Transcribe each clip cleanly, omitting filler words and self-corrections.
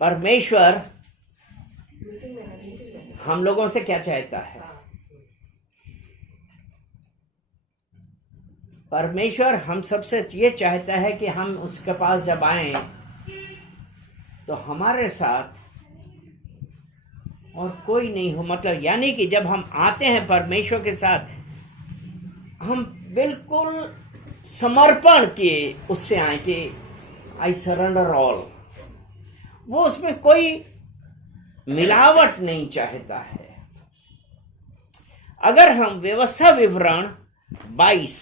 परमेश्वर हम लोगों से क्या चाहता है? परमेश्वर हम सबसे ये चाहता है कि हम उसके पास जब आए तो हमारे साथ और कोई नहीं हो, मतलब यानी कि जब हम आते हैं परमेश्वर के साथ, हम बिल्कुल समर्पण किए उससे आए कि आई सरेंडर ऑल। वो उसमें कोई मिलावट नहीं चाहता है। अगर हम व्यवस्था विवरण 22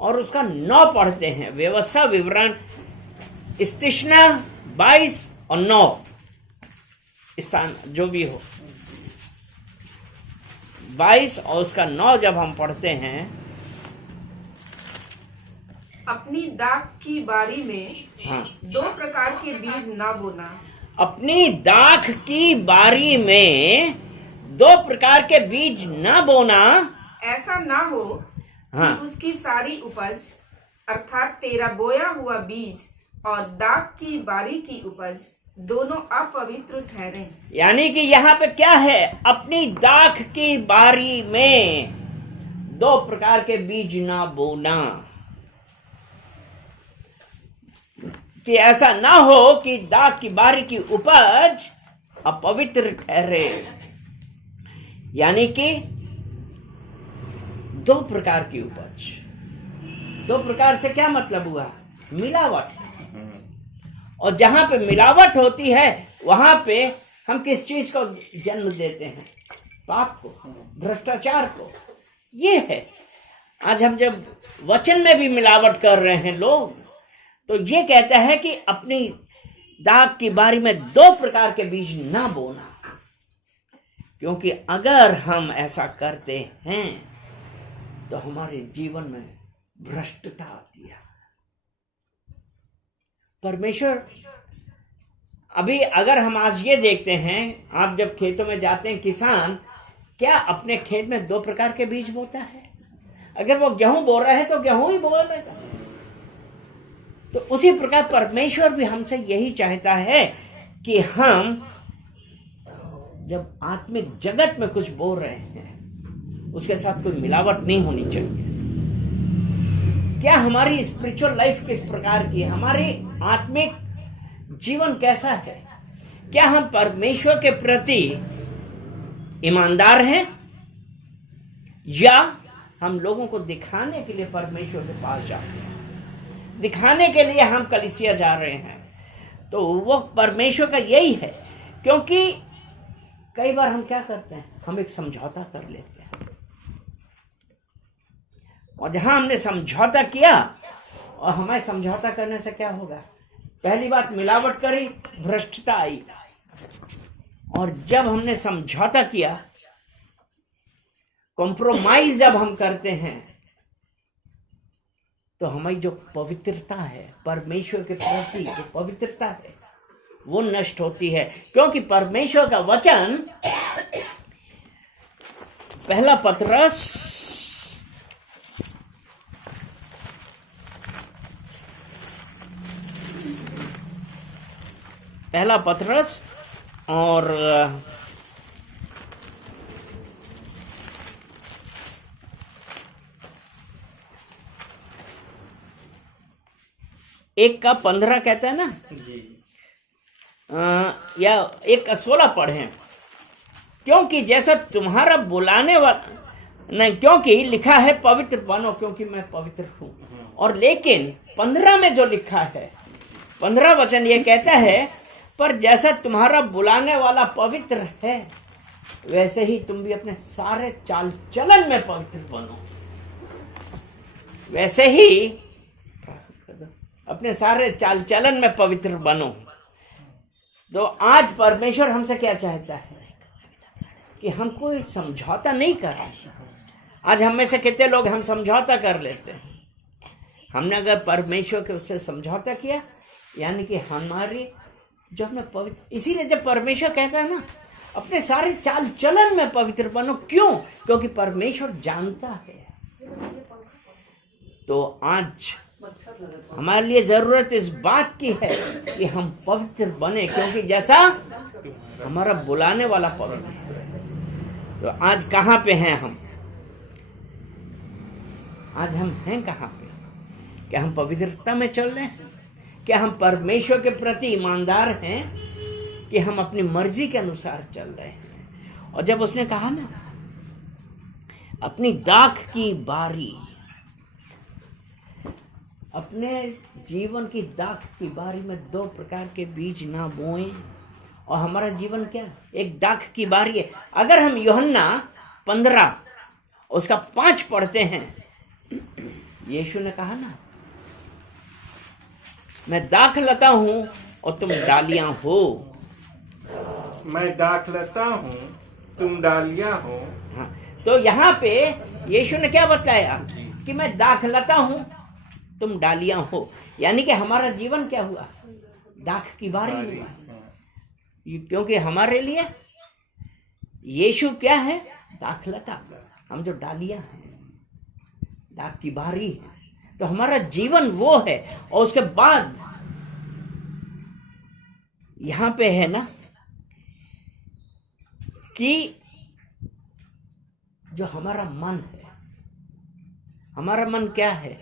और उसका 9 पढ़ते हैं, व्यवस्था विवरण इस्तिश्ना 22 और 9 स्थान जो भी हो, 22 और उसका 9 जब हम पढ़ते हैं, अपनी दाख की बारी में हाँ, 2 प्रकार के बीज ना बोना। अपनी दाख की बारी में 2 प्रकार के बीज न बोना। ऐसा ना हो हाँ, कि उसकी सारी उपज अर्थात तेरा बोया हुआ बीज और दाख की बारी की उपज दोनों अपवित्र ठहरे। यानी कि यहाँ पे क्या है? अपनी दाख की बारी में 2 प्रकार के बीज ना बोना, कि ऐसा ना हो कि दाख की बारी की उपज अपवित्र ठहरे। यानी कि 2 प्रकार की उपज। 2 प्रकार से क्या मतलब हुआ? मिलावट। और जहां पे मिलावट होती है वहां पे हम किस चीज को जन्म देते हैं? पाप को, भ्रष्टाचार को। ये है आज हम जब वचन में भी मिलावट कर रहे हैं लोग, तो ये कहता है कि अपनी दाख की बारी में 2 प्रकार के बीज ना बोना, क्योंकि अगर हम ऐसा करते हैं तो हमारे जीवन में भ्रष्टता आती है। परमेश्वर अभी अगर हम आज ये देखते हैं, आप जब खेतों में जाते हैं, किसान क्या अपने खेत में 2 प्रकार के बीज बोता है? अगर वो गेहूं बो रहा है तो गेहूं ही बोलेगा। तो उसी प्रकार परमेश्वर भी हमसे यही चाहता है कि हम जब आत्मिक जगत में कुछ बोल रहे हैं, उसके साथ कोई मिलावट नहीं होनी चाहिए। क्या हमारी स्पिरिचुअल लाइफ किस प्रकार की है? हमारी आत्मिक जीवन कैसा है? क्या हम परमेश्वर के प्रति ईमानदार हैं, या हम लोगों को दिखाने के लिए परमेश्वर के पास जाते हैं, दिखाने के लिए हम कलीसिया जा रहे हैं? तो वो परमेश्वर का यही है। क्योंकि कई बार हम क्या करते हैं, हम एक समझौता कर लेते हैं, और जहां हमने समझौता किया, और हमारे समझौता करने से क्या होगा? पहली बात मिलावट करी, भ्रष्टता आई। और जब हमने समझौता किया, कॉम्प्रोमाइज जब हम करते हैं, तो हमारी जो पवित्रता है, परमेश्वर के प्रति जो पवित्रता है, वो नष्ट होती है। क्योंकि परमेश्वर का वचन पहला पतरस और 1:15 कहता है ना जी, या 1:16 पढ़ें। क्योंकि जैसा तुम्हारा बुलाने वाला नहीं, क्योंकि लिखा है पवित्र बनो क्योंकि मैं पवित्र हूं। और लेकिन 15 में जो लिखा है, 15 वचन ये कहता है, पर जैसा तुम्हारा बुलाने वाला पवित्र है, वैसे ही तुम भी अपने सारे चाल चलन में पवित्र बनो। वैसे ही अपने सारे चाल चलन में पवित्र बनो। तो आज परमेश्वर हमसे क्या चाहता है कि हम कोई समझौता नहीं कर रहे। आज हम में से कितने लोग हम समझौता कर लेते हैं। हमने अगर परमेश्वर के उससे समझौता किया, यानी कि हमारी जो हमने पवित्र, इसीलिए जब परमेश्वर कहता है ना अपने सारे चाल चलन में पवित्र बनो, क्यों? क्योंकि परमेश्वर जानता है। तो आज हमारे लिए जरूरत इस बात की है कि हम पवित्र बने, क्योंकि जैसा हमारा बुलाने वाला पवित्र है। तो आज कहाँ पे हैं हम? आज हम हैं कहाँ पे? क्या हम पवित्रता में चल रहे हैं? क्या हम परमेश्वर के प्रति ईमानदार हैं कि हम अपनी मर्जी के अनुसार चल रहे हैं? और जब उसने कहा ना, अपनी दाख की बारी, अपने जीवन की दाख की बारी में 2 प्रकार के बीज ना बोएं। और हमारा जीवन क्या? एक दाख की बारी है। अगर हम यूहन्ना 15 उसका 5 पढ़ते हैं, यीशु ने कहा ना, मैं दाखलता हूं और तुम डालियां हो। मैं दाखलता हूँ, तुम डालियां हो। हाँ, तो यहाँ पे यीशु ने क्या बताया कि मैं दाखलता हूं, तुम डालियां हो। यानी कि हमारा जीवन क्या हुआ? दाख की बारी हुआ। क्योंकि हमारे लिए यीशु क्या है? दाखलता। हम जो डालियां हैं, दाख की बारी है। तो हमारा जीवन वो है। और उसके बाद यहां पे है ना कि जो हमारा मन है, हमारा मन क्या है?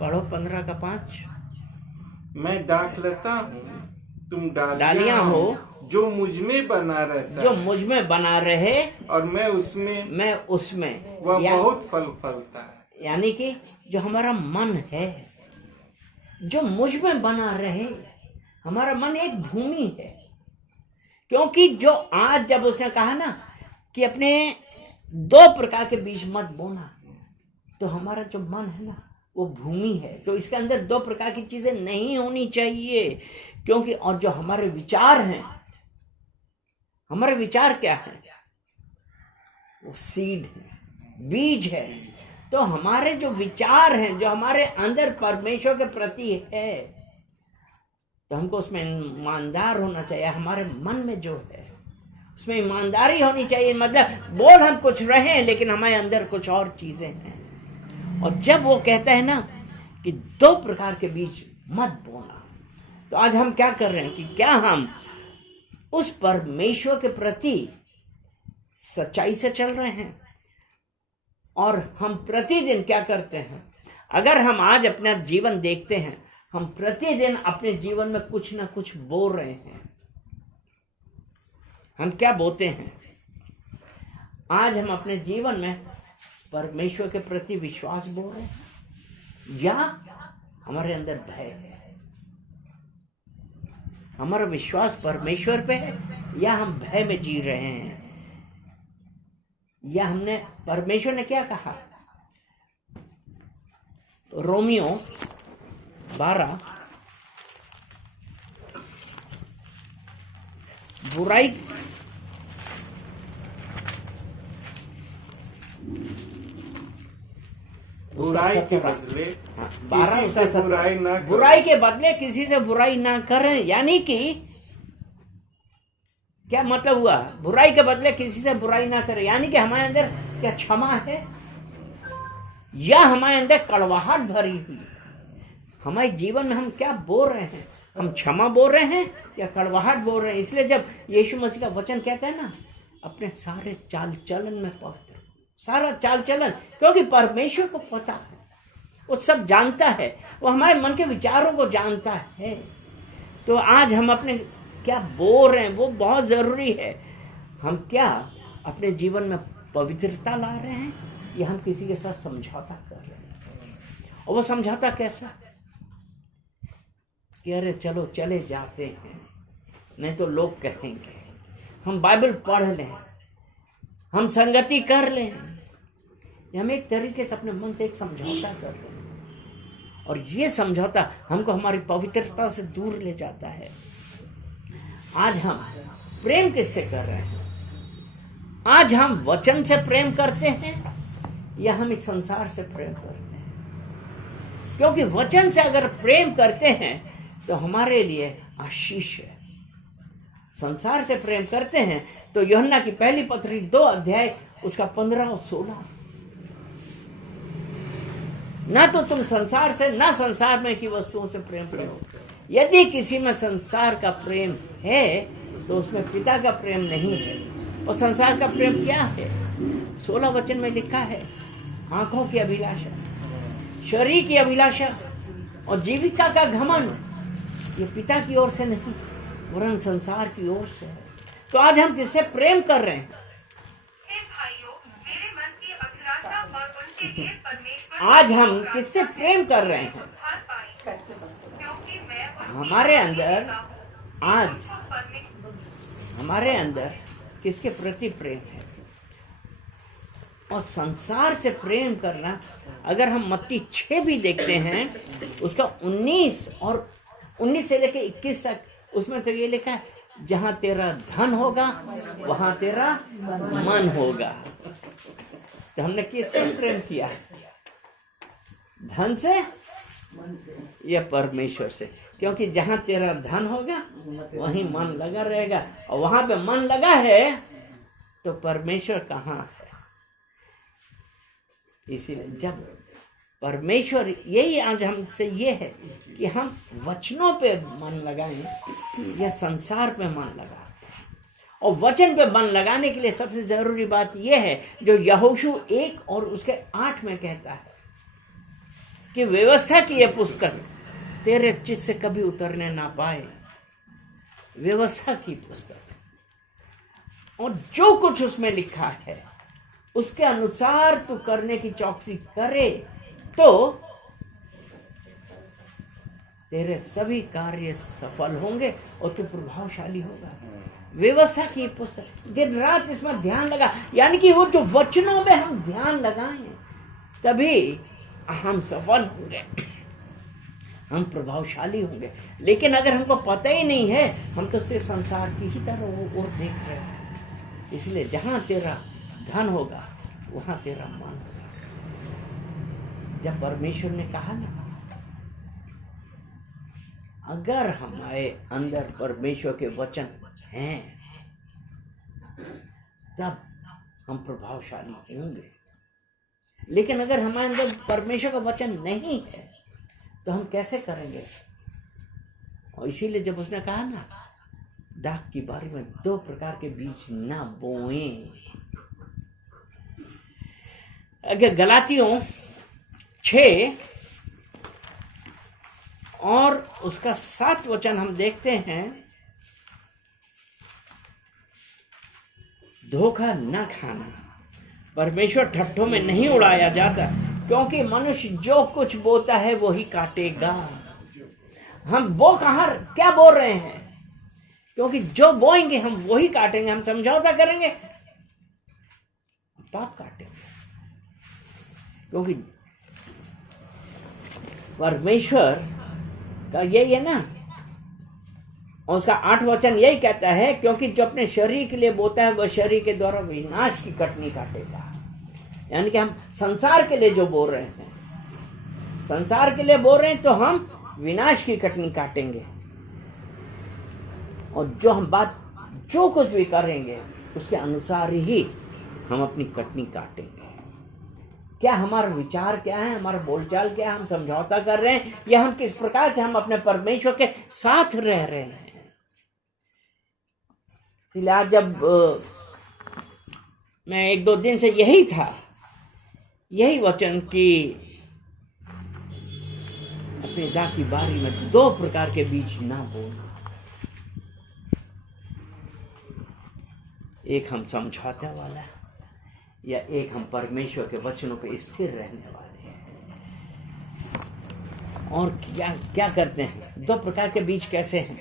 पढ़ो 15 का 5। मैं दाखलता हूँ, तुम डालियां हो, जो मुझ में बना रहता जो है मुझ में बना रहे और मैं उसमें वह बहुत फल फलता है। यानी कि जो हमारा मन है, जो मुझ में बना रहे। हमारा मन एक भूमि है। क्योंकि जो आज जब उसने कहा ना कि अपने 2 प्रकार के बीज मत बोना, तो हमारा जो मन है ना वो भूमि है। तो इसके अंदर 2 प्रकार की चीजें नहीं होनी चाहिए। क्योंकि और जो हमारे विचार हैं, हमारे विचार क्या है? वो सीड है, बीज है। तो हमारे जो विचार हैं, जो हमारे अंदर परमेश्वर के प्रति है, तो हमको उसमें ईमानदार होना चाहिए। हमारे मन में जो है उसमें ईमानदारी होनी चाहिए। मतलब बोल हम कुछ रहे हैं, लेकिन हमारे अंदर कुछ और चीजें हैं। और जब वो कहता है ना कि 2 प्रकार के बीज मत बोना, तो आज हम क्या कर रहे हैं कि क्या हम उस परमेश्वर के प्रति सच्चाई से चल रहे हैं? और हम प्रतिदिन क्या करते हैं? अगर हम आज अपना जीवन देखते हैं, हम प्रतिदिन अपने जीवन में कुछ ना कुछ बोल रहे हैं। हम क्या बोलते हैं? आज हम अपने जीवन में परमेश्वर के प्रति विश्वास बोल रहे हैं, या हमारे अंदर भय है? हमारा विश्वास परमेश्वर पे है, या हम भय में जी रहे हैं? या हमने, परमेश्वर ने क्या कहा? रोमियो 12 बुराई के बदले किसी से बुराई ना करें। बुराई के बदले किसी से बुराई ना करें। यानी कि क्या मतलब हुआ? बुराई के बदले किसी से बुराई ना करें, यानी कि हमारे अंदर क्या क्षमा है, या हमारे अंदर कड़वाहट भरी हुई? हमारे जीवन में हम क्या बोल रहे हैं? हम क्षमा बोल रहे हैं या कड़वाहट बोल रहे हैं? इसलिए जब यीशु मसीह का वचन कहता है ना, अपने सारे चाल चलन में पवित्र, सारा चाल चलन, क्योंकि परमेश्वर को पता है, वो सब जानता है, वो हमारे मन के विचारों को जानता है। तो आज हम अपने क्या बोल रहे हैं वो बहुत जरूरी है। हम क्या अपने जीवन में पवित्रता ला रहे हैं, या हम किसी के साथ समझौता कर रहे हैं? और वो समझौता कैसा? कि अरे चलो चले जाते हैं, नहीं तो लोग कहेंगे। हम बाइबल पढ़ लें, हम संगति कर लें, हम एक तरीके से अपने मन से एक समझौता कर लें। और ये समझौता हमको हमारी पवित्रता से दूर ले जाता है। आज हम प्रेम किससे कर रहे हैं? आज हम वचन से प्रेम करते हैं, या हम इस संसार से प्रेम करते हैं? क्योंकि वचन से अगर प्रेम करते हैं तो हमारे लिए आशीष है। संसार से प्रेम करते हैं तो यूहन्ना की पहली पत्री 2 अध्याय उसका 15 और 16, ना तो तुम संसार से, ना संसार में की वस्तुओं से प्रेम करो। यदि किसी में संसार का प्रेम है तो उसमें पिता का प्रेम नहीं है। और संसार का प्रेम क्या है? 16 वचन में लिखा है, आंखों की अभिलाषा, शरीर की अभिलाषा और जीविका का घमंड। ये पिता की ओर से नहीं, वरन संसार की ओर से है। तो आज हम किससे प्रेम कर रहे हैं? आज हम किससे प्रेम कर रहे हैं? हमारे अंदर आज हमारे अंदर किसके प्रति प्रेम है? और संसार से प्रेम करना, अगर हम मत्ती 6 भी देखते हैं, उसका 19 से लेकर 21 तक, उसमें तो ये लिखा है, जहां तेरा धन होगा वहां तेरा मन होगा। तो हमने किससे प्रेम किया? धन से या परमेश्वर से? क्योंकि जहां तेरा धन होगा वहीं मन लगा रहेगा, और वहां पे मन लगा है तो परमेश्वर कहाँ है? इसीलिए जब परमेश्वर, यही आज हमसे ये है कि हम वचनों पे मन लगाएं या संसार पे मन लगाते हैं। और वचन पे मन लगाने के लिए सबसे जरूरी बात यह है जो यहोशू 1 और उसके 8 में कहता है कि व्यवस्था की यह पुस्तक तेरे चित्त से कभी उतरने ना पाए। व्यवस्था की पुस्तक, और जो कुछ उसमें लिखा है उसके अनुसार तू करने की चौकसी करे तो तेरे सभी कार्य सफल होंगे और तू प्रभावशाली होगा। व्यवस्था की पुस्तक, दिन रात इसमें ध्यान लगा, यानी कि वो जो वचनों में हम ध्यान लगाएं तभी हम सफल होंगे, हम प्रभावशाली होंगे। लेकिन अगर हमको पता ही नहीं है, हम तो सिर्फ संसार की ही तरह और देख रहे हैं। इसलिए जहां तेरा धन होगा वहां तेरा मन होगा। जब परमेश्वर ने कहा ना, अगर हमारे अंदर परमेश्वर के वचन हैं तब हम प्रभावशाली होंगे। लेकिन अगर हमारे अंदर परमेश्वर का वचन नहीं है तो हम कैसे करेंगे? और इसीलिए जब उसने कहा ना, दाख की बारी में 2 प्रकार के बीज ना बोएं। अगर गलातियों 6 और उसका 7 वचन हम देखते हैं, धोखा न खाना, परमेश्वर ठट्ठों में नहीं उड़ाया जाता, क्योंकि मनुष्य जो कुछ बोता है वो ही काटेगा। हम क्या बोल रहे हैं? क्योंकि जो बोएंगे हम वही काटेंगे। हम समझौता करेंगे, पाप काटेंगे। क्योंकि परमेश्वर का यही है ना, और उसका 8 वचन यही कहता है, क्योंकि जो अपने शरीर के लिए बोता है वह शरीर के द्वारा विनाश की कटनी काटेगा। यानी कि हम संसार के लिए जो बोल रहे हैं, संसार के लिए बोल रहे हैं तो हम विनाश की कटनी काटेंगे। और जो हम जो कुछ भी करेंगे उसके अनुसार ही हम अपनी कटनी काटेंगे। क्या हमारा विचार क्या है, हमारा बोलचाल क्या है, हम समझौता कर रहे हैं या हम किस प्रकार से हम अपने परमेश्वर के साथ रह रहे हैं? इसलिए आज जब मैं 1-2 दिन से यही वचन की अपनी दाख की बारी में 2 प्रकार के बीज ना बोलना। एक हम समझौते वाला है या एक हम परमेश्वर के वचनों पे स्थिर रहने वाले हैं। और क्या करते हैं? 2 प्रकार के बीज कैसे हैं?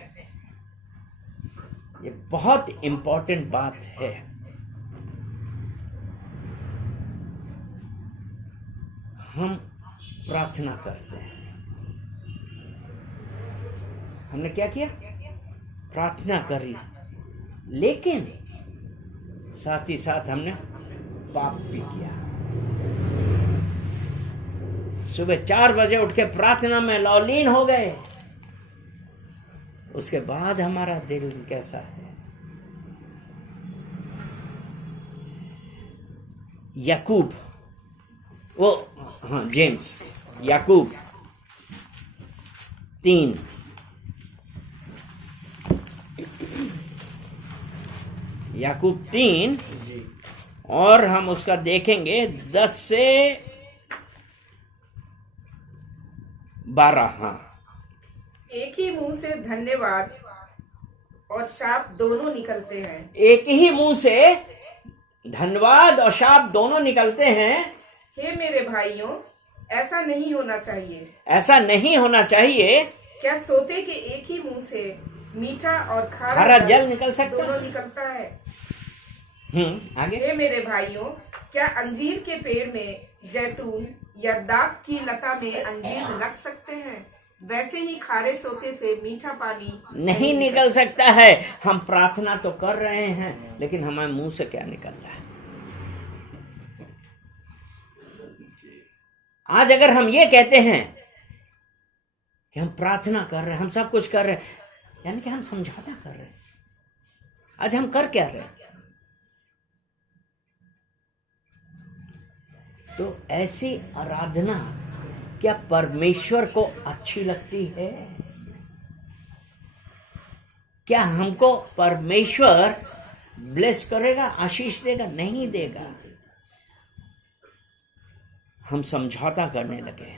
ये बहुत इंपॉर्टेंट बात है। हम प्रार्थना करते हैं। हमने क्या किया? प्रार्थना करी, लेकिन साथ ही साथ हमने पाप भी किया। सुबह 4 बजे उठ के प्रार्थना में लौलीन हो गए, उसके बाद हमारा दिल कैसा है? जेम्स याकूब 3, याकूब 3 जी और हम उसका देखेंगे 10 से 12। हाँ, एक ही मुंह से धन्यवाद और शाप दोनों निकलते हैं। एक ही मुंह से धन्यवाद और शाप दोनों निकलते हैं। हे मेरे भाइयों, ऐसा नहीं होना चाहिए। ऐसा नहीं होना चाहिए। क्या सोते के एक ही मुंह से मीठा और खारा खारा जल निकल सकता दोनों है? निकलता है? आगे। हे मेरे भाइयों, क्या अंजीर के पेड़ में जैतून या दाख की लता में अंजीर लग सकते हैं? वैसे ही खारे सोते से मीठा पानी नहीं निकल सकता है। हम प्रार्थना तो कर रहे हैं, लेकिन हमारे मुंह से क्या निकल रहा है? आज अगर हम ये कहते हैं कि हम प्रार्थना कर रहे हैं, हम सब कुछ कर रहे हैं, यानी कि हम समझौता कर रहे हैं। आज हम कर क्या रहे हैं? तो ऐसी आराधना क्या परमेश्वर को अच्छी लगती है? क्या हमको परमेश्वर ब्लेस करेगा, आशीष देगा? नहीं देगा। हम समझौता करने लगे।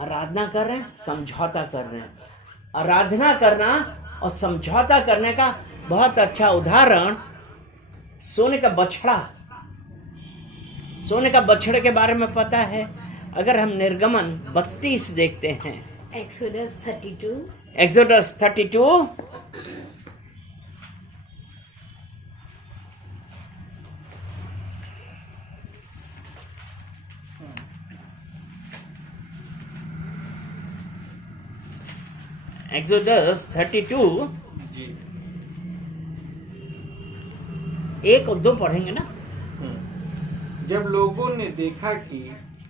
आराधना कर रहे हैं, समझौता कर रहे हैं। आराधना करना और समझौता करने का बहुत अच्छा उदाहरण सोने का बछड़ा। सोने का बछड़े के बारे में पता है? अगर हम निर्गमन 32 देखते हैं, Exodus 32. एक्सोडस 32, एक्सोडस 32 जी 1 और 2 पढ़ेंगे ना? जब लोगों ने देखा कि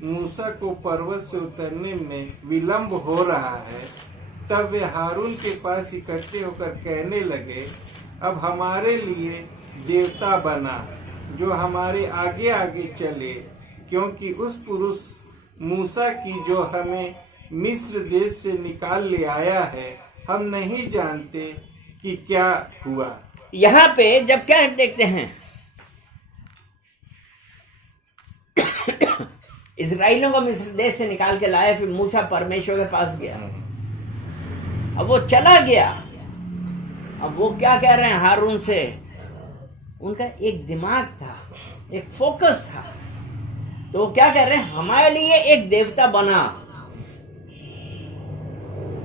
मूसा को पर्वत से उतरने में विलंब हो रहा है, तब वे हारून के पास इकट्ठे होकर कहने लगे, अब हमारे लिए देवता बना जो हमारे आगे आगे चले, क्योंकि उस पुरुष मूसा की जो हमें मिस्र देश से निकाल ले आया है, हम नहीं जानते कि क्या हुआ। यहां पे जब क्या देखते हैं, इजराइलियों को मिस्र देश से निकाल के लाया, फिर मूसा परमेश्वर के पास गया। अब वो चला गया। अब वो क्या कह रहे हैं हारून से? उनका एक दिमाग था, एक फोकस था। तो वो क्या कह रहे हैं? हमारे लिए एक देवता बना।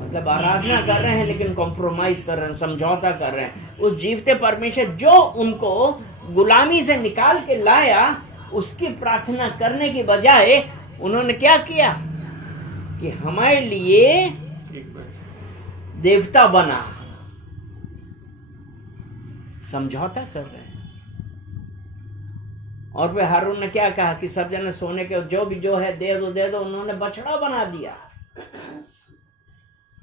मतलब आराधना कर रहे हैं, लेकिन कॉम्प्रोमाइज कर रहे हैं, समझौता कर रहे हैं। उस जीवते परमेश्वर जो उनको गुलामी से निकाल के लाया, उसकी प्रार्थना करने की बजाय उन्होंने क्या किया कि हमारे लिए देवता बना। समझौता कर रहे हैं। और फिर हारून ने क्या कहा कि सब जने सोने के जो भी जो है दे दो। उन्होंने बछड़ा बना दिया।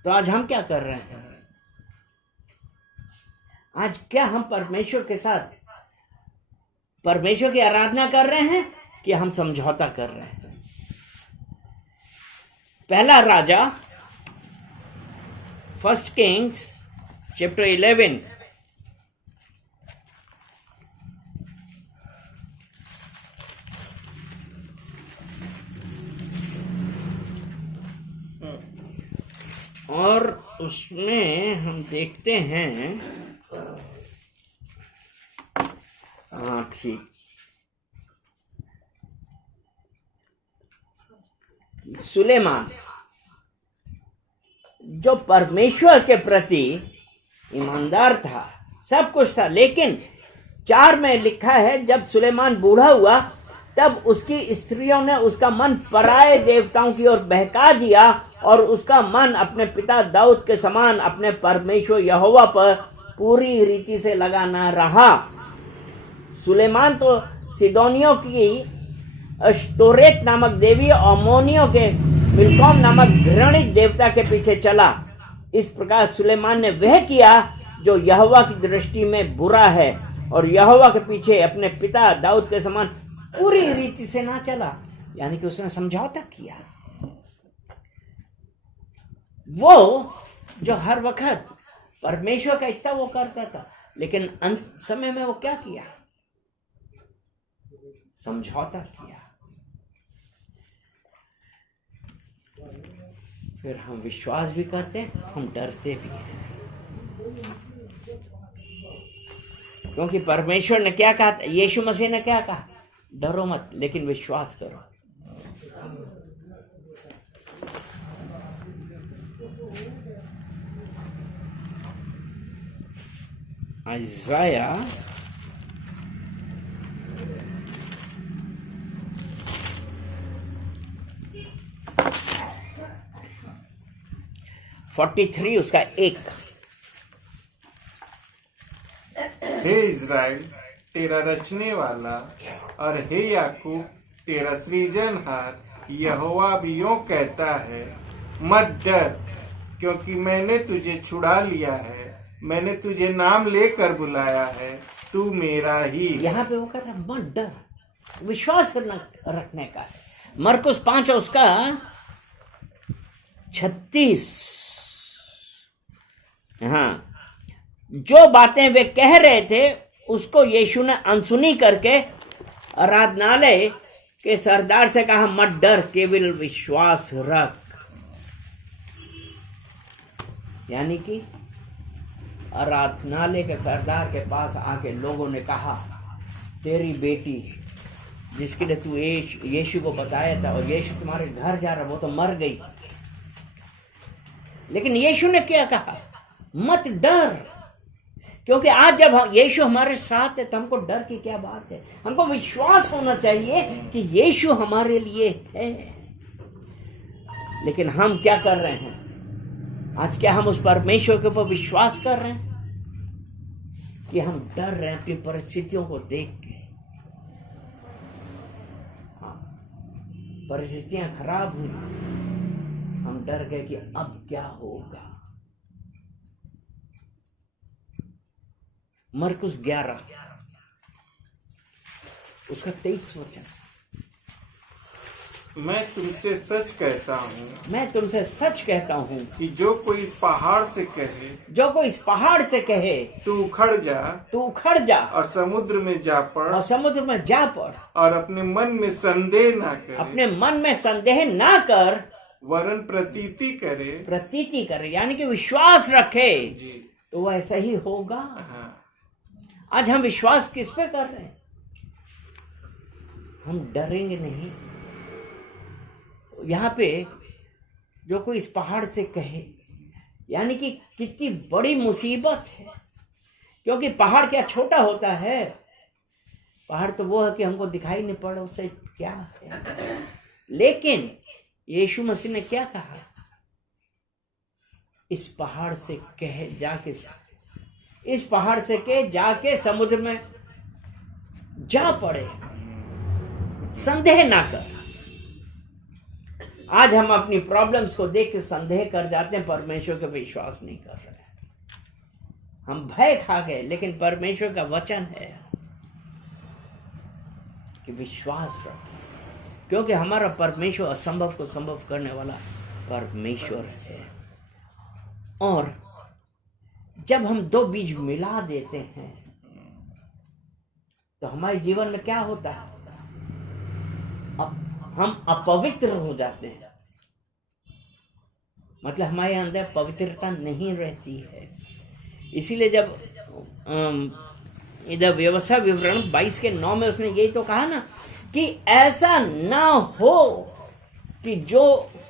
तो आज हम क्या कर रहे हैं? आज क्या हम परमेश्वर के साथ परमेश्वर की आराधना कर रहे हैं कि हम समझौता कर रहे हैं? पहला राजा 1 किंग्स चैप्टर 11 और उसमें हम देखते हैं, हाँ ठीक, सुलेमान जो परमेश्वर के प्रति ईमानदार था, सब कुछ था, लेकिन 4 में लिखा है जब सुलेमान बूढ़ा हुआ तब उसकी स्त्रियों ने उसका मन पराये देवताओं की ओर बहका दिया और उसका मन अपने पिता दाऊद के समान अपने परमेश्वर यहोवा पर पूरी रीति से लगा ना रहा। सुलेमान तो सिदोनियों की अश्तोरेत नामक देवी और अमोनियों के मिल्कोम नामक घृणित देवता के पीछे चला। इस प्रकार सुलेमान ने वह किया जो यहोवा की दृष्टि में बुरा है और यहोवा के पीछे अपने पिता दाऊद के समान पूरी रीति से ना चला, यानी कि उसने समझौता किया। वो जो हर वक्त परमेश्वर का इतना वो करता था, लेकिन अंत समय में वो क्या किया? समझौता किया। फिर हम विश्वास भी करते हैं, हम डरते भी हैं, क्योंकि परमेश्वर ने क्या कहा? यीशु मसीह ने क्या कहा? डरो मत, लेकिन विश्वास करो। Isaiah 43 उसका 1। हे इज़राइल तेरा रचने वाला और हे याकूब तेरा सृजनहार यहोवा भी यों कहता है, मत डर, क्योंकि मैंने तुझे छुड़ा लिया है, मैंने तुझे नाम लेकर बुलाया है, तू मेरा ही। यहाँ पे वो कह रहा मत डर, विश्वास रखने का है। मरकुस 5 उसका 36। हाँ, जो बातें वे कह रहे थे उसको यीशु ने अनसुनी करके आराधनालय के सरदार से कहा, मत डर, केवल विश्वास रख। यानी कि आराधनालय के सरदार के पास आके लोगों ने कहा, तेरी बेटी जिसके लिए तू यीशु को बताया था और यीशु तुम्हारे घर जा रहा, वो तो मर गई। लेकिन यीशु ने क्या कहा? मत डर, क्योंकि आज जब यीशु हमारे साथ है तो हमको डर की क्या बात है? हमको विश्वास होना चाहिए कि यीशु हमारे लिए है। लेकिन हम क्या कर रहे हैं आज? क्या हम उस परमेश्वर के ऊपर विश्वास कर रहे हैं कि हम डर रहे हैं अपनी परिस्थितियों को देख के? हाँ, परिस्थितियां खराब हुई, हम डर गए कि अब क्या होगा। मरकुस 11 उसका 23 वचन, मैं तुमसे सच कहता हूँ, मैं तुमसे सच कहता हूँ कि जो कोई इस पहाड़ से कहे, जो कोई इस पहाड़ से कहे, तू उखड़ जा, तू उखड़ जा और समुद्र में जा पड़, और समुद्र में जा पड़, और अपने मन में संदेह ना करे, अपने मन में संदेह ना कर, वरन प्रतीति करे, यानी कि विश्वास रखे जी, तो वैसा ही होगा। हाँ। आज हम विश्वास किस पे कर रहे हैं? हम डरेंगे नहीं। यहाँ पे जो कोई इस पहाड़ से कहे, यानी कि कितनी बड़ी मुसीबत है, क्योंकि पहाड़ क्या छोटा होता है? पहाड़ तो वो है कि हमको दिखाई नहीं पड़ा उससे क्या है। लेकिन यीशु मसीह ने क्या कहा? इस पहाड़ से कहे जाके, इस पहाड़ से के जाके समुद्र में जा पड़े, संदेह ना कर। आज हम अपनी प्रॉब्लम्स को देख के संदेह कर जाते हैं, परमेश्वर का विश्वास नहीं कर रहे हैं। हम भय खा गए, लेकिन परमेश्वर का वचन है कि विश्वास रखें, क्योंकि हमारा परमेश्वर असंभव को संभव करने वाला परमेश्वर है। और जब हम दो बीज मिला देते हैं तो हमारे जीवन में क्या होता है? हम अपवित्र हो जाते हैं, मतलब हमारे अंदर पवित्रता नहीं रहती है। इसीलिए जब इधर व्यवस्था विवरण 22:9 में उसने यही तो कहा ना कि ऐसा ना हो कि जो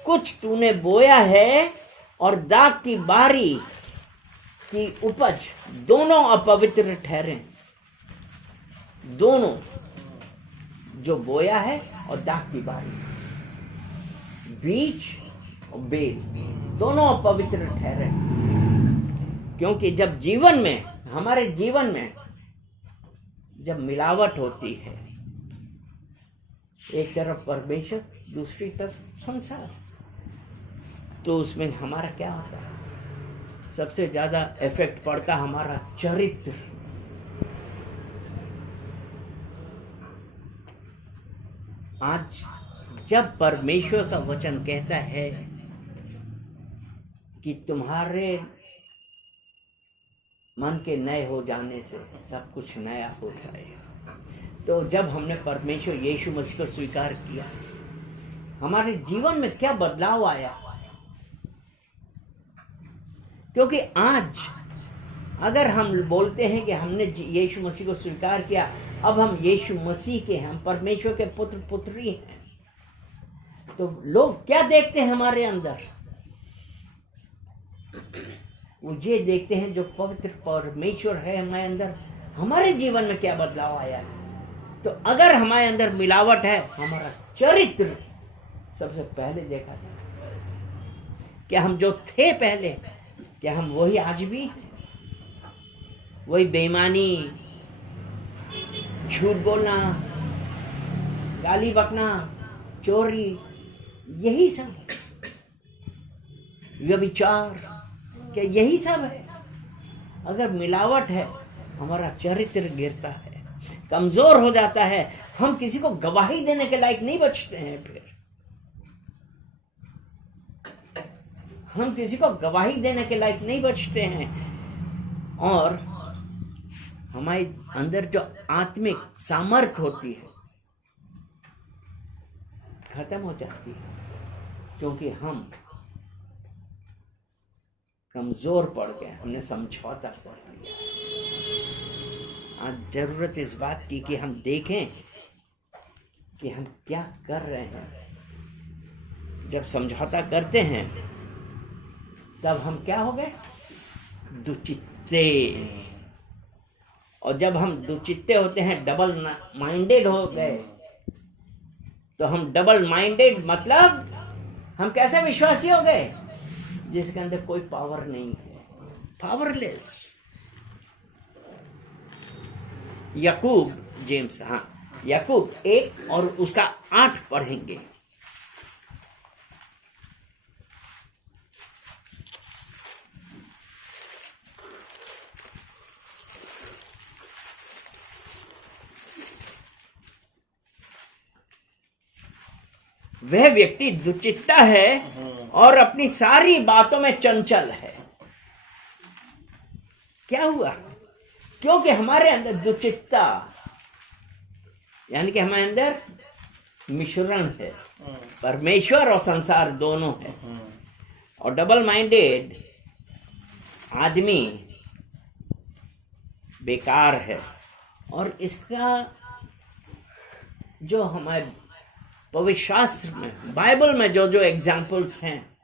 कुछ तूने बोया है और दाग की बारी की उपज दोनों अपवित्र ठहरे। दोनों, जो बोया है और दाग की बारी, बीज और बेल, दोनों अपवित्र ठहरे। क्योंकि जब जीवन में, हमारे जीवन में जब मिलावट होती है, एक तरफ परमेश्वर, दूसरी तरफ संसार, तो उसमें हमारा क्या होता है? सबसे ज्यादा इफेक्ट पड़ता हमारा चरित्र। आज जब परमेश्वर का वचन कहता है कि तुम्हारे मन के नए हो जाने से सब कुछ नया होता है, तो जब हमने परमेश्वर यीशु मसीह को स्वीकार किया, हमारे जीवन में क्या बदलाव आया? क्योंकि आज अगर हम बोलते हैं कि हमने यीशु मसीह को स्वीकार किया, अब हम यीशु मसीह के हैं, हम परमेश्वर के पुत्र पुत्री हैं, तो लोग क्या देखते हैं हमारे अंदर? वो ये देखते हैं जो पवित्र परमेश्वर है हमारे अंदर, हमारे जीवन में क्या बदलाव आया है। तो अगर हमारे अंदर मिलावट है, हमारा चरित्र सबसे पहले देखा जाए। क्या हम जो थे पहले, क्या हम वही आज भी हैं? वही बेईमानी, झूठ बोलना, गाली बकना, चोरी, यही सब है। व्यभिचार, क्या यही सब है? अगर मिलावट है, हमारा चरित्र गिरता है, कमजोर हो जाता है, हम किसी को गवाही देने के लायक नहीं बचते हैं। फिर हम किसी को गवाही देने के लायक नहीं बचते हैं, और हमारे अंदर जो आत्मिक सामर्थ्य होती है खत्म हो जाती है, क्योंकि हम कमजोर पड़ गए, हमने समझौता कर लिया। आज जरूरत इस बात की कि हम देखें कि हम क्या कर रहे हैं। जब समझौता करते हैं तब हम क्या हो गए? दुचित्ते। और जब हम दुचित्ते होते हैं, डबल माइंडेड हो गए, तो हम डबल माइंडेड मतलब हम कैसे विश्वासी हो गए? जिसके अंदर कोई पावर नहीं है, पावरलेस। याकूब, जेम्स, याकूब 1 और उसका 8 पढ़ेंगे। वह व्यक्ति दुचित्ता है और अपनी सारी बातों में चंचल है। क्या हुआ? क्योंकि हमारे अंदर दुचित्ता, यानी कि हमारे अंदर मिश्रण है, परमेश्वर और संसार दोनों है। और डबल माइंडेड आदमी बेकार है। और इसका जो हमारे पवित्र शास्त्र में, बाइबल में जो जो एग्जाम्पल्स हैं,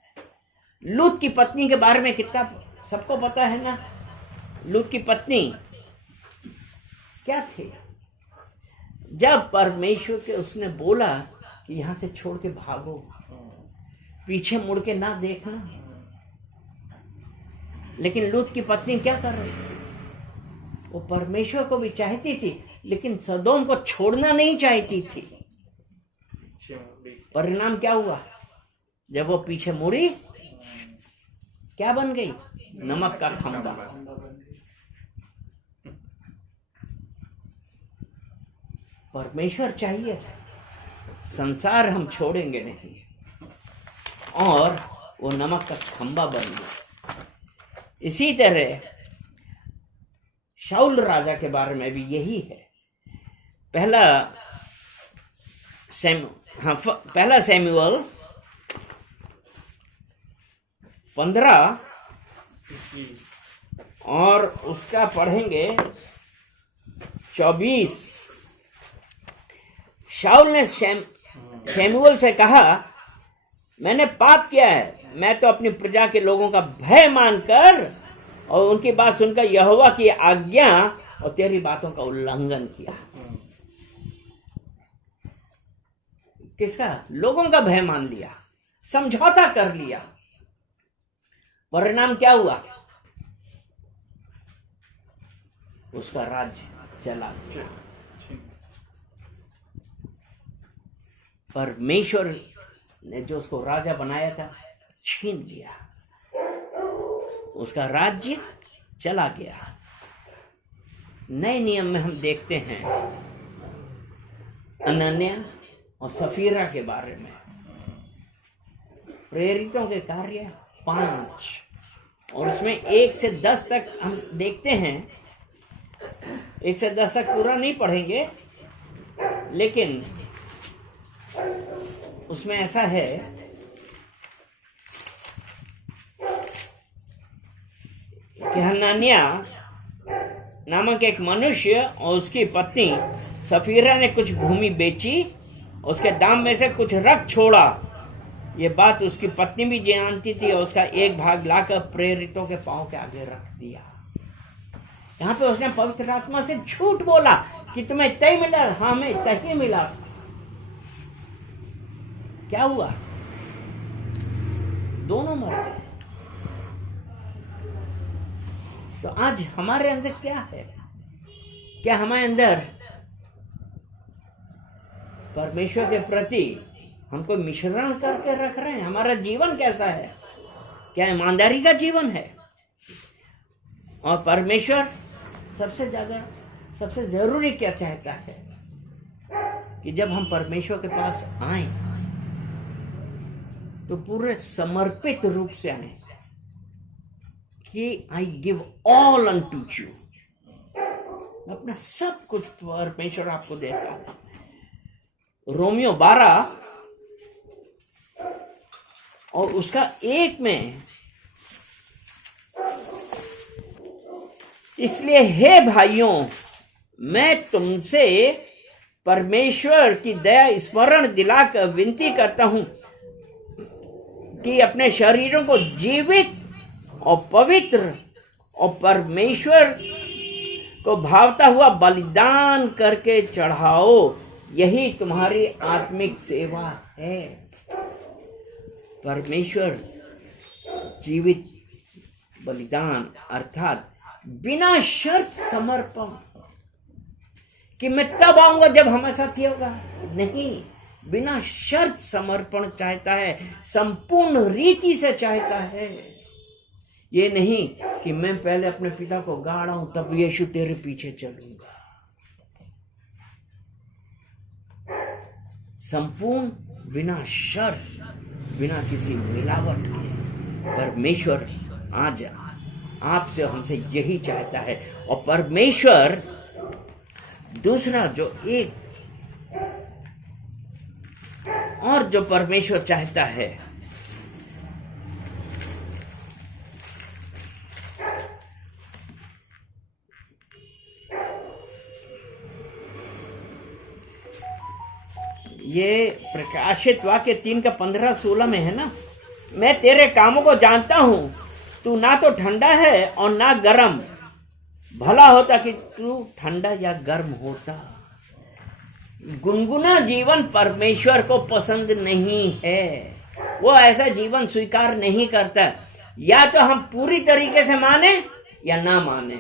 लूत की पत्नी के बारे में कितना सबको पता है ना। लूत की पत्नी क्या थी? जब परमेश्वर के उसने बोला कि यहां से छोड़ के भागो, पीछे मुड़ के ना देखना, लेकिन लूत की पत्नी क्या कर रही थी? वो परमेश्वर को भी चाहती थी, लेकिन सदोम को छोड़ना नहीं चाहती थी। परिणाम क्या हुआ? जब वो पीछे मुड़ी, क्या बन गई? नमक का खंभा। परमेश्वर चाहिए, संसार हम छोड़ेंगे नहीं। और वो नमक का खंभा बन गया। इसी तरह शाऊल राजा के बारे में भी यही है। पहला सैमुअल 15 और उसका पढ़ेंगे 24। शाऊल ने शमूएल से कहा, मैंने पाप किया है। मैं तो अपनी प्रजा के लोगों का भय मानकर और उनकी बात सुनकर यहोवा की आज्ञा और तेरी बातों का उल्लंघन किया। किसका? लोगों का भय मान लिया, समझौता कर लिया। परिणाम क्या हुआ? उसका राज्य चला गया। परमेश्वर ने जो उसको राजा बनाया था, छीन लिया, उसका राज्य चला गया। नए नियम में हम देखते हैं, अनन्या और सफीरा के बारे में। प्रेरितों के कार्य 5 और उसमें 1 से 10 तक हम देखते हैं। 1 से 10 तक पूरा नहीं पढ़ेंगे, लेकिन उसमें ऐसा है कि हनानिया नामक एक मनुष्य और उसकी पत्नी सफीरा ने कुछ भूमि बेची, उसके दाम में से कुछ रख छोड़ा। ये बात उसकी पत्नी भी जानती थी और उसका एक भाग लाकर प्रेरितों के पांव के आगे रख दिया। यहाँ पे उसने पवित्र आत्मा से झूठ बोला कि तुम्हें तय मिला। हाँ, हमें तय मिला। क्या हुआ? दोनों मर गए। तो आज हमारे अंदर क्या है? क्या हमारे अंदर परमेश्वर के प्रति हम कोई मिश्रण करके रख रहे हैं? हमारा जीवन कैसा है? क्या ईमानदारी का जीवन है? और परमेश्वर सबसे ज्यादा, सबसे जरूरी क्या चाहता है कि जब हम परमेश्वर के पास आए तो पूरे समर्पित रूप से आए कि I give all unto you. अपना सब कुछ परमेश्वर आपको देता है। रोमियो 12 और उसका 1 में, इसलिए हे भाइयों, मैं तुमसे परमेश्वर की दया स्मरण दिलाकर विनती करता हूं कि अपने शरीरों को जीवित और पवित्र और परमेश्वर को भावता हुआ बलिदान करके चढ़ाओ। यही तुम्हारी आत्मिक सेवा है। परमेश्वर जीवित बलिदान अर्थात बिना शर्त समर्पण कि मैं तब आऊंगा जब हमारे साथ ये होगा, नहीं, बिना शर्त समर्पण चाहता है, संपूर्ण रीति से चाहता है। ये नहीं कि मैं पहले अपने पिता को गाड़ा हूं तब यीशु तेरे पीछे चलूंगा। संपूर्ण, बिना शर्त, बिना किसी मिलावट के परमेश्वर आज आपसे, हमसे यही चाहता है। और परमेश्वर दूसरा जो एक और जो परमेश्वर चाहता है, ये प्रकाशित वाक्य 3 का 15-16 में है ना। मैं तेरे कामों को जानता हूं, तू ना तो ठंडा है और ना गर्म। भला होता कि तू ठंडा या गर्म होता। गुनगुना जीवन परमेश्वर को पसंद नहीं है। वो ऐसा जीवन स्वीकार नहीं करता। या तो हम पूरी तरीके से माने या ना माने।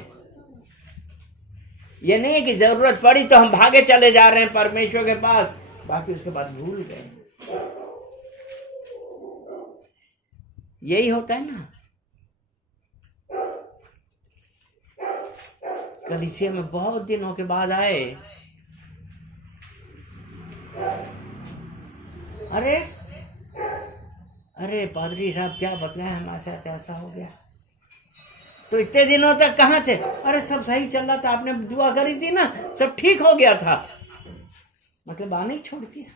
ये नहीं है कि जरूरत पड़ी तो हम भागे चले जा रहे हैं परमेश्वर के पास, बाकी उसके बाद भूल गए। यही होता है ना। कलीसिया में बहुत दिनों के बाद आए, अरे अरे पादरी साहब क्या बतलाएं, हमारे साथ ऐसा हो गया। तो इतने दिनों तक कहाँ थे? अरे सब सही चल रहा था, आपने दुआ करी थी ना, सब ठीक हो गया था। मतलब आने ही छोड़ दिया।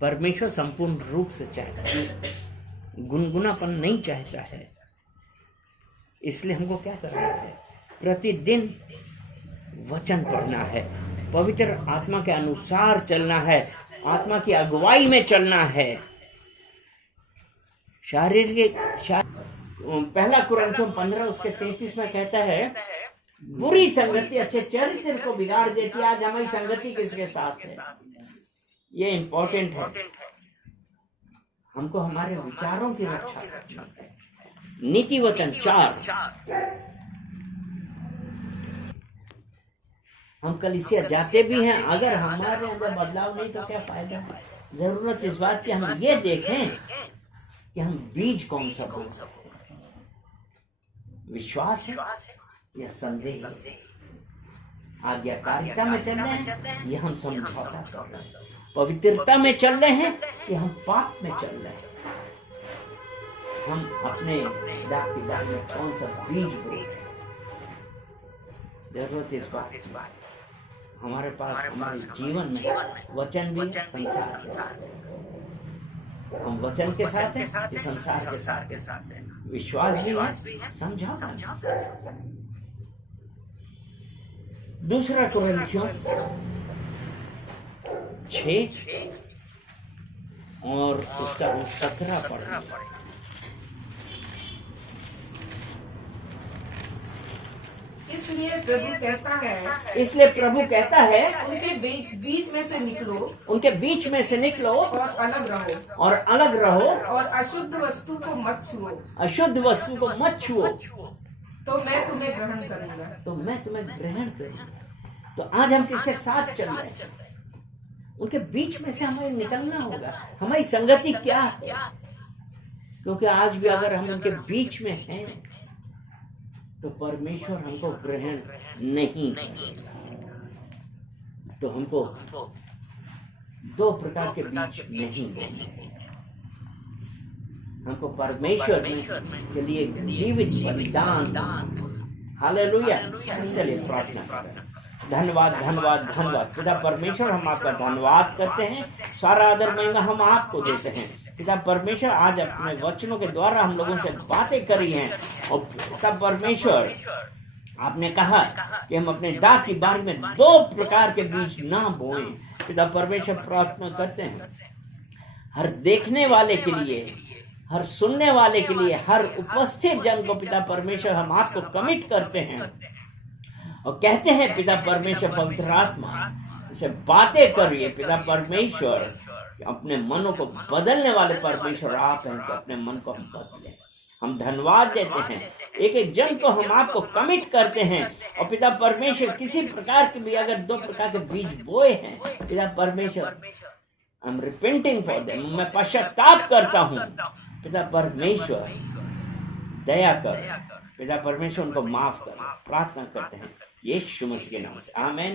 परमेश्वर संपूर्ण रूप से चाहता है, गुनगुनापन नहीं चाहता है। इसलिए हमको क्या करना है? प्रतिदिन वचन पढ़ना है, पवित्र आत्मा के अनुसार चलना है, आत्मा की अगुवाई में चलना है। शारीरिक पहला कुरिन्थियों 15 उसके 33 में कहता है, बुरी संगति अच्छे चरित्र को बिगाड़ देती है। आज हमारी संगति किसके साथ है? ये इंपॉर्टेंट है। हमको हमारे विचारों की रक्षा करनी है। नीति वचन 4, हम कलीसिया जाते भी हैं, अगर हमारे अंदर बदलाव नहीं तो क्या फायदा है? जरूरत इस बात की हम ये देखें कि हम बीज कौन सा बोल सकते हैं, विश्वास है या संदेह। आज्ञाकारिता में चल रहे हैं ये हम समझौता कर रहे हैं, पवित्रता में चल रहे हैं कि हम पाप में चल रहे हैं। हम अपने पिता की बात में कौन सा बीज बोए हैं, जरूरत इस बात हमारे पास हमारे जीवन में वचन भी है, संसार के साथ है। हम वचन के साथ हैं कि संसार के साथ है, विश्वास भी है, समझौता। दूसरा कुरिन्थियों 6 और उसका 17 पढ़ना। इसलिए प्रभु कहता है उनके बीच में से निकलो, उनके बीच में से निकलो और अलग रहो, और अलग रहो, और अशुद्ध वस्तु को मत छुओ, अशुद्ध वस्तु को मत छुओ, तो मैं तुम्हें ग्रहण करूंगा, तो मैं तुम्हें ग्रहण करूंगा। तो आज हम किसके साथ चल रहे हैं? उनके बीच में से हमें निकलना होगा। हमारी संगति क्या है? क्योंकि आज भी अगर हम उनके बीच में हैं तो परमेश्वर हमको ग्रहण नहीं करेगा। तो हमको 2 प्रकार के बीच नहीं रहना है। हमको परमेश्वर के लिए जीवित बलिदान, हालेलुया। चलिए प्रार्थना करें। धन्यवाद धन्यवाद धन्यवाद पिता परमेश्वर, हम आपका धन्यवाद करते हैं। सारा आदर महिमा हम आपको देते हैं पिता परमेश्वर। आज अपने वचनों के द्वारा हम लोगों से बातें करी हैं, और पिता परमेश्वर आपने कहा कि हम अपने दाग की बारी में 2 प्रकार के बीज ना बोएं। पिता परमेश्वर प्रार्थना करते हैं हर देखने वाले के लिए, हर सुनने वाले के लिए, हर उपस्थित जन को पिता परमेश्वर हम आपको कमिट करते हैं और कहते हैं पिता परमेश्वर पवित्र आत्मा से बातें करिए पिता परमेश्वर। अपने मनों को बदलने वाले परमेश्वर आप हैं, तो अपने मन को हम बदलें। हम धन्यवाद देते हैं, एक एक जन को हम आपको कमिट करते हैं। और पिता परमेश्वर किसी प्रकार के भी अगर 2 प्रकार के बीज बोए हैं पिता परमेश्वर, I am repenting for them, मैं पश्चाताप करता हूँ पिता परमेश्वर। दया कर पिता परमेश्वर, उनको माफ कर। प्रार्थना करते हैं यीशु मसीह के नाम से, आमीन।